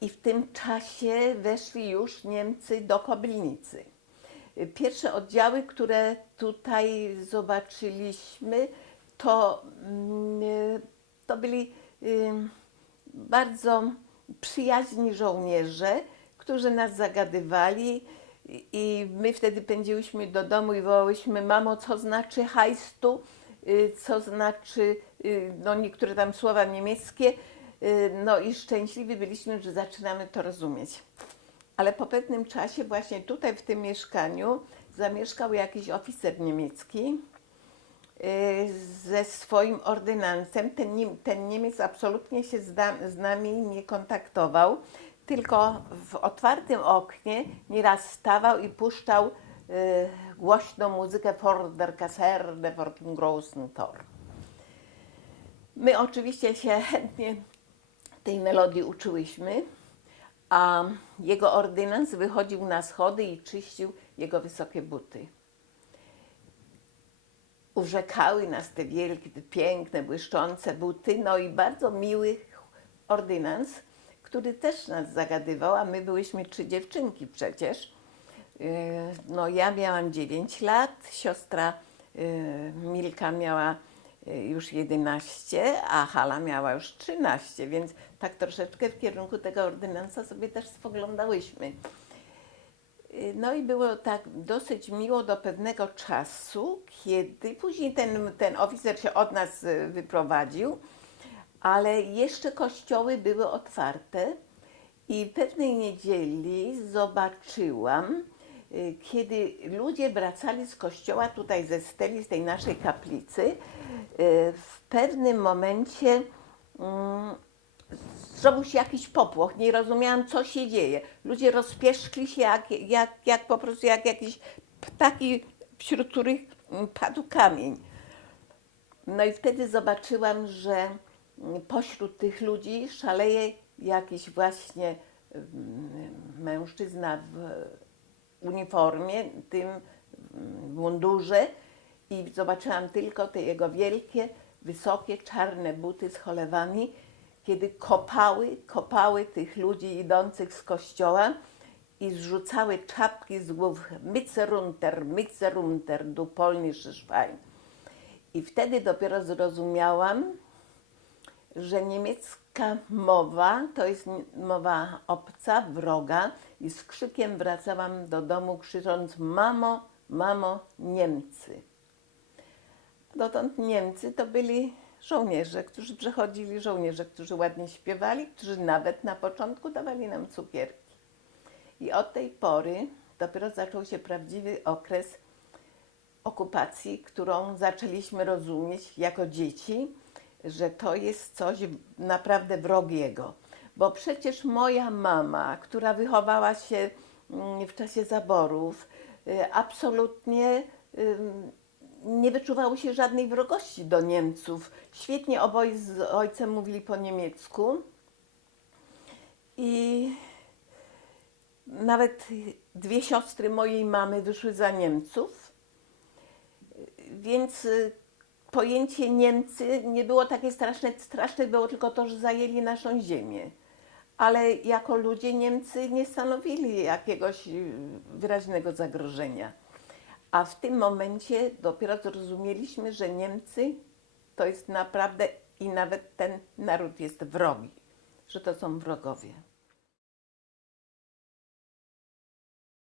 I w tym czasie weszli już Niemcy do Koblnicy. Pierwsze oddziały, które tutaj zobaczyliśmy, to, mm, to byli bardzo przyjaźni żołnierze, którzy nas zagadywali i- i my wtedy pędziłyśmy do domu i wołałyśmy mamo, co znaczy hajstu, y, co znaczy y, no, niektóre tam słowa niemieckie. Y, No i szczęśliwi byliśmy, że zaczynamy to rozumieć. Ale po pewnym czasie właśnie tutaj w tym mieszkaniu zamieszkał jakiś oficer niemiecki y, ze swoim ordynancem. Ten, ten Niemiec absolutnie się z, z nami nie kontaktował, tylko w otwartym oknie nieraz stawał i puszczał y, głośną muzykę Vor der Kaserne, vor dem großen Tor. My oczywiście się chętnie tej melodii uczyłyśmy, a jego ordynans wychodził na schody i czyścił jego wysokie buty. Urzekały nas te wielkie, piękne, błyszczące buty, no i bardzo miły ordynans, który też nas zagadywał, a my byłyśmy trzy dziewczynki przecież. Yy, No ja miałam 9 lat, siostra yy, Milka miała już 11, a Hala miała już 13, więc tak troszeczkę w kierunku tego ordynansa sobie też spoglądałyśmy. Y, No i było tak dosyć miło do pewnego czasu, kiedy później ten, ten oficer się od nas y, wyprowadził, ale jeszcze kościoły były otwarte i pewnej niedzieli zobaczyłam, y, kiedy ludzie wracali z kościoła tutaj ze steli, z tej naszej kaplicy, y, w pewnym momencie mm, zrobił się jakiś popłoch, nie rozumiałam, co się dzieje. Ludzie rozpieszkli się jak, jak, jak po prostu jak jakieś ptaki, wśród których mm, padł kamień. No i wtedy zobaczyłam, że mm, pośród tych ludzi szaleje jakiś właśnie mężczyzna w uniformie, tym mm, mundurze i zobaczyłam tylko te jego wielkie, wysokie, czarne buty z cholewami, kiedy kopały, kopały tych ludzi idących z kościoła i zrzucały czapki z głów Mütze runter, Mütze runter, du polnische Schwein. I wtedy dopiero zrozumiałam, że niemiecka mowa to jest mowa obca, wroga i z krzykiem wracałam do domu krzycząc mamo, mamo, Niemcy. Dotąd Niemcy to byli żołnierze, którzy przechodzili, żołnierze, którzy ładnie śpiewali, którzy nawet na początku dawali nam cukierki. I od tej pory dopiero zaczął się prawdziwy okres okupacji, którą zaczęliśmy rozumieć jako dzieci, że to jest coś naprawdę wrogiego. Bo przecież moja mama, która wychowała się mm, w czasie zaborów, y, absolutnie nie wyczuwało się żadnej wrogości do Niemców. Świetnie oboje z ojcem mówili po niemiecku. I nawet dwie siostry mojej mamy wyszły za Niemców. Więc y, pojęcie Niemcy nie było takie straszne. Straszne było tylko to, że zajęli naszą ziemię. Ale jako ludzie Niemcy nie stanowili jakiegoś y, wyraźnego zagrożenia. A w tym momencie dopiero zrozumieliśmy, że Niemcy to jest naprawdę i nawet ten naród jest wrogi, że to są wrogowie.